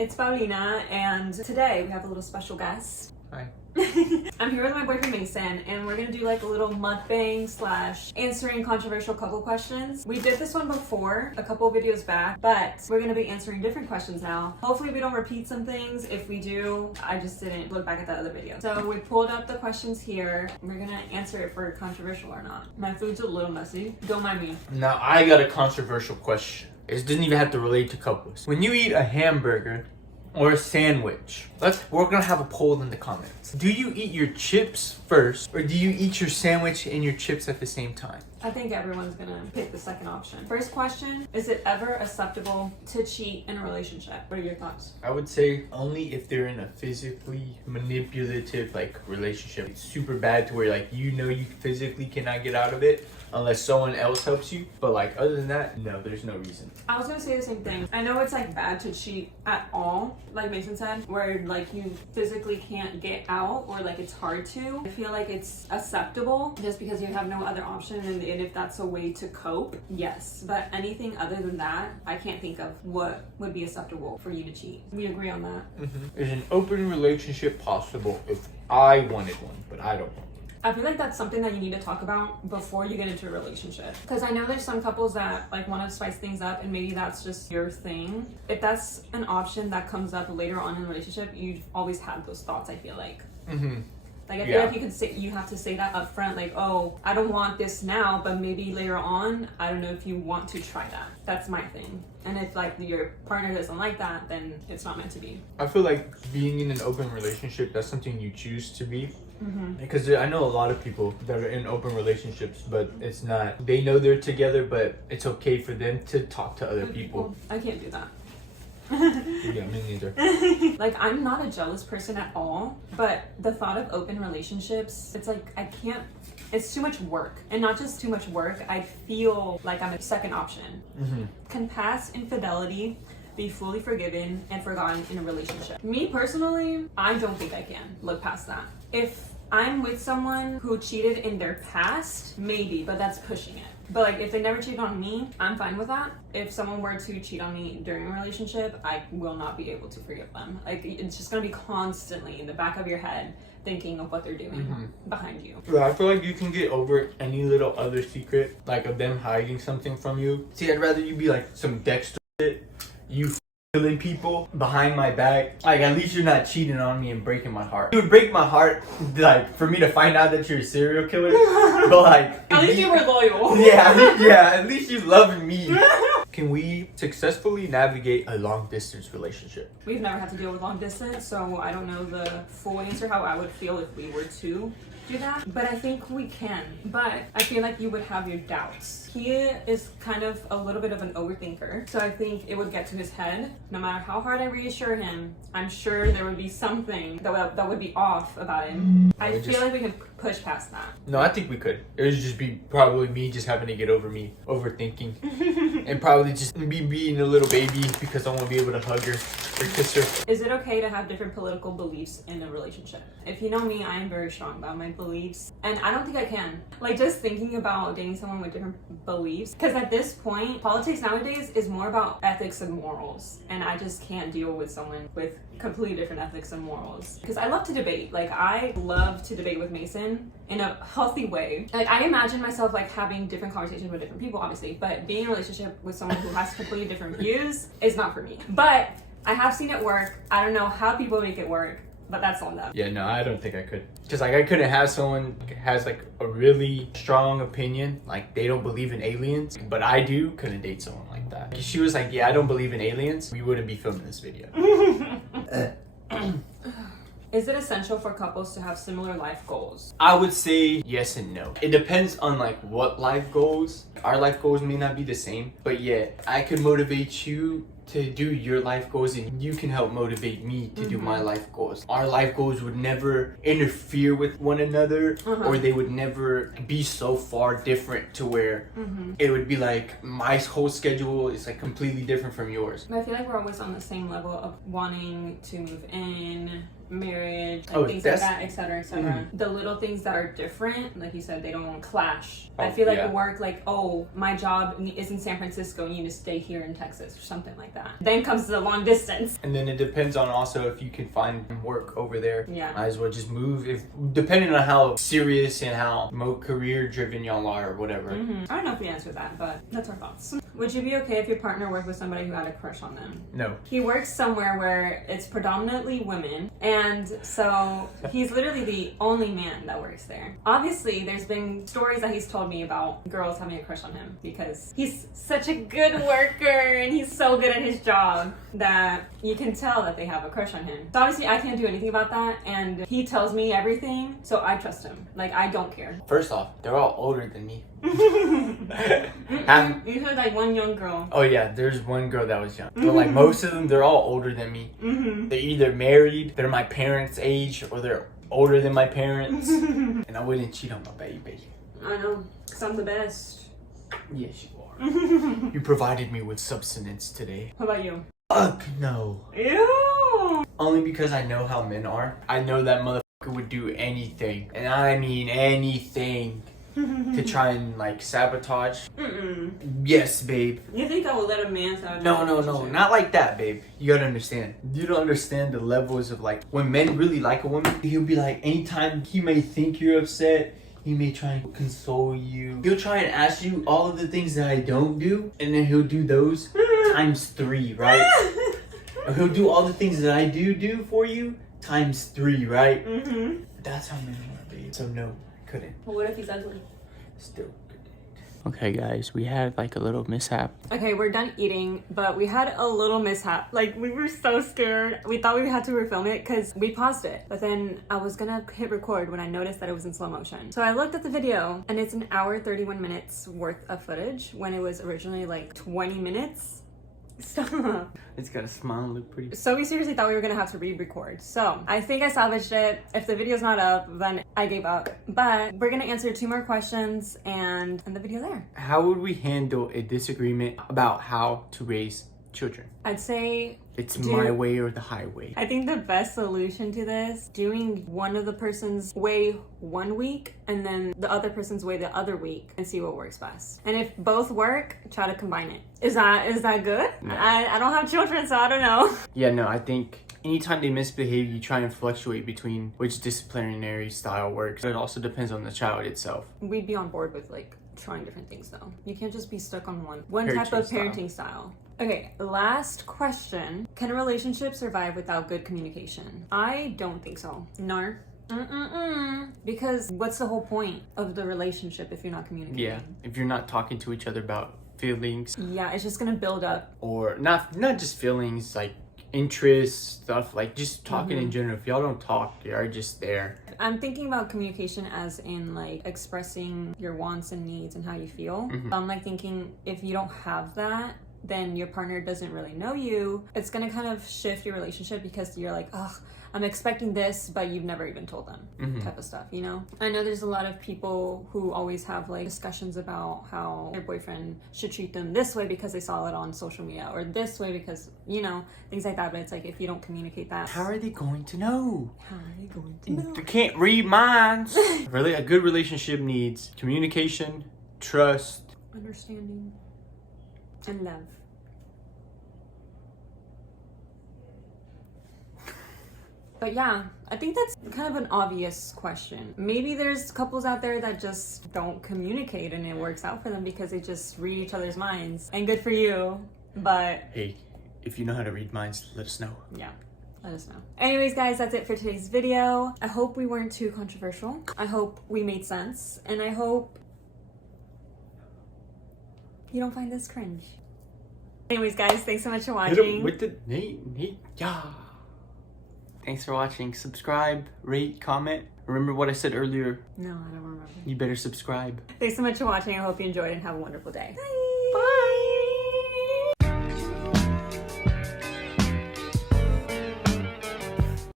it's Paulina, and today we have a little special guest. Hi. I'm here with my boyfriend Mason, and we're gonna do like a little mukbang / answering controversial couple questions. We did this one before, a couple videos back, but we're gonna be answering different questions now. Hopefully we don't repeat some things. If we do, I just didn't look back at that other video. So we pulled up the questions here. We're gonna answer it for controversial or not. My food's a little messy. Don't mind me. Now I got a controversial question. It doesn't even have to relate to couples. When you eat a hamburger or a sandwich, we're gonna have a poll in the comments. Do you eat your chips first, or do you eat your sandwich and your chips at the same time? I think everyone's gonna pick the second option. First question, is it ever acceptable to cheat in a relationship? What are your thoughts? I would say only if they're in a physically manipulative relationship. It's super bad to where you physically cannot get out of it unless someone else helps you. But other than that, no, there's no reason. I was gonna say the same thing. I know it's bad to cheat at all, like Mason said, where you physically can't get out or it's hard to. I feel like it's acceptable just because you have no other option, and if that's a way to cope, yes. But anything other than that, I can't think of what would be acceptable for you to cheat. We agree on that. Is an open relationship possible if I wanted one, but I don't want one? I feel like that's something that you need to talk about before you get into a relationship. Because I know there's some couples that want to spice things up, and maybe that's just your thing. If that's an option that comes up later on in a relationship, you've always had those thoughts, I feel like. I feel like you have to say that up front, oh, I don't want this now, but maybe later on, I don't know if you want to try that. That's my thing. And if your partner doesn't like that, then it's not meant to be. I feel like being in an open relationship, that's something you choose to be. Because I know a lot of people that are in open relationships, but it's not, they know they're together, but it's okay for them to talk to other people. I can't do that. Yeah, me neither. I'm not a jealous person at all, but the thought of open relationships, it's I can't, it's too much work. And not just too much work, I feel like I'm a second option. Can past infidelity be fully forgiven and forgotten in a relationship? Me personally, I don't think I can look past that. If I'm with someone who cheated in their past, maybe, but that's pushing it. But if they never cheated on me, I'm fine with that. If someone were to cheat on me during a relationship, I will not be able to forgive them. It's just gonna be constantly in the back of your head thinking of what they're doing behind you. Yeah, I feel like you can get over any little other secret, of them hiding something from you. See, I'd rather you be some Dexter shit, you killing people behind my back. At least you're not cheating on me and breaking my heart. It would break my heart, for me to find out that you're a serial killer. But at least you were loyal. Yeah, at least you love me. Can we successfully navigate a long distance relationship? We've never had to deal with long distance, so I don't know the full answer how I would feel if we were to do that, but I think we can. But I feel like you would have your doubts. He is kind of a little bit of an overthinker, so I think it would get to his head. No matter how hard I reassure him, I'm sure there would be something that would be off about him. I feel like we can push past that. No, I think we could. It would just be probably me just having to get over me overthinking and probably just me being a little baby because I won't be able to hug her or kiss her. Is it okay to have different political beliefs in a relationship? If you know me, I am very strong about my beliefs, and I don't think I can. Just thinking about dating someone with different beliefs, because at this point, politics nowadays is more about ethics and morals, and I just can't deal with someone with completely different ethics and morals. Because I love to debate. I love to debate with Mason in a healthy way. I imagine myself having different conversations with different people, obviously, but being in a relationship with someone who has completely different views is not for me. But I have seen it work. I don't know how people make it work, but that's on them. Yeah, no, I don't think I could. Because I couldn't have someone who has a really strong opinion, they don't believe in aliens, but I do. Couldn't date someone like that. If she was yeah, I don't believe in aliens, we wouldn't be filming this video. Is it essential for couples to have similar life goals? I would say yes and no. It depends on what life goals. Our life goals may not be the same, but yeah, I could motivate you to do your life goals, and you can help motivate me to do my life goals. Our life goals would never interfere with one another, or they would never be so far different to where it would be my whole schedule is completely different from yours. I feel like we're always on the same level of wanting to move in, marriage, like Oh, things like that, etc., etc. The little things that are different, like you said, they don't clash. I feel like work, like, oh, my job is in San Francisco, you need to stay here in Texas or something like that. Then comes the long distance. And then it depends on also if you can find work over there. Yeah. Might as well just move, if depending on how serious and how career driven y'all are or whatever. I don't know if we answered that, but that's our thoughts. Would you be okay if your partner worked with somebody who had a crush on them? No. He works somewhere where it's predominantly women, and so he's literally the only man that works there. Obviously, there's been stories that he's told me about girls having a crush on him because he's such a good worker and he's so good at his job that you can tell that they have a crush on him. So obviously, I can't do anything about that, and he tells me everything, so I trust him. Like, I don't care. First off, they're all older than me. You heard like one young girl. Oh yeah, there's one girl that was young. But like most of them, they're all older than me. They're either married, they're my parents' age, or they're older than my parents. And I wouldn't cheat on my baby. I know, because I'm the best. Yes, you are. You provided me with substance today. How about you? Fuck no. Ew. Only because I know how men are. I know that motherfucker would do anything, and I mean anything, to try and like sabotage. Yes, babe. You think I would let a man sabotage? No, not like that, babe. You gotta understand. You don't understand the levels of like when men really like a woman. He'll be like, anytime he may think you're upset, he may try and console you. He'll try and ask you all of the things that I don't do, and then he'll do those times 3, right? Or he'll do all the things that I do for you times 3, right? That's how men are, babe. So no, I couldn't. Well, what if he's ugly? Still couldn't. Okay, guys, we had like a little mishap. Okay, we're done eating, but we had a little mishap. Like, we were so scared. We thought we had to refilm it because we paused it. But then I was gonna hit record when I noticed that it was in slow motion. So I looked at the video, and it's an hour, 31 minutes worth of footage when it was originally like 20 minutes. Stop. It's got a smile and look pretty. So we seriously thought we were gonna have to re-record. So I think I salvaged it. If the video's not up, then I gave up. But we're gonna answer 2 more questions and end the video there. How would we handle a disagreement about how to raise children? I'd say It's my way or the highway. I think the best solution to this, doing one of the person's way one week and then the other person's way the other week and see what works best. And if both work, try to combine it. Is that good? No. I don't have children, so I don't know. Yeah, no, I think anytime they misbehave, you try and fluctuate between which disciplinary style works. It also depends on the child itself. We'd be on board with like trying different things though. You can't just be stuck on one type of parenting style. Okay, last question. Can a relationship survive without good communication? I don't think so. No. Because what's the whole point of the relationship if you're not communicating? Yeah, if you're not talking to each other about feelings. Yeah, it's just gonna build up. Or not just feelings, like interests, stuff, like just talking in general. If y'all don't talk, you're just there. I'm thinking about communication as in like expressing your wants and needs and how you feel. I'm like thinking if you don't have that, then your partner doesn't really know you. It's gonna kind of shift your relationship because you're like, ugh, I'm expecting this, but you've never even told them, type of stuff, you know? I know there's a lot of people who always have like discussions about how their boyfriend should treat them this way because they saw it on social media, or this way because, you know, things like that. But it's like, if you don't communicate that, How are they going to know? how are they going to know? They can't read minds. Really, a good relationship needs communication, trust, Understanding and love. But yeah, I think that's kind of an obvious question. Maybe there's couples out there that just don't communicate and it works out for them because they just read each other's minds. And good for you, but Hey, if you know how to read minds, let us know. yeah, let us know. Anyways, guys, that's it for today's video. I hope we weren't too controversial. I hope we made sense. And I hope you don't find this cringe. Anyways, guys, thanks so much for Hit 'em watching. with the yeah. Thanks for watching. Subscribe, rate, comment. Remember what I said earlier? No, I don't remember. You better subscribe. Thanks so much for watching. I hope you enjoyed and have a wonderful day. Bye.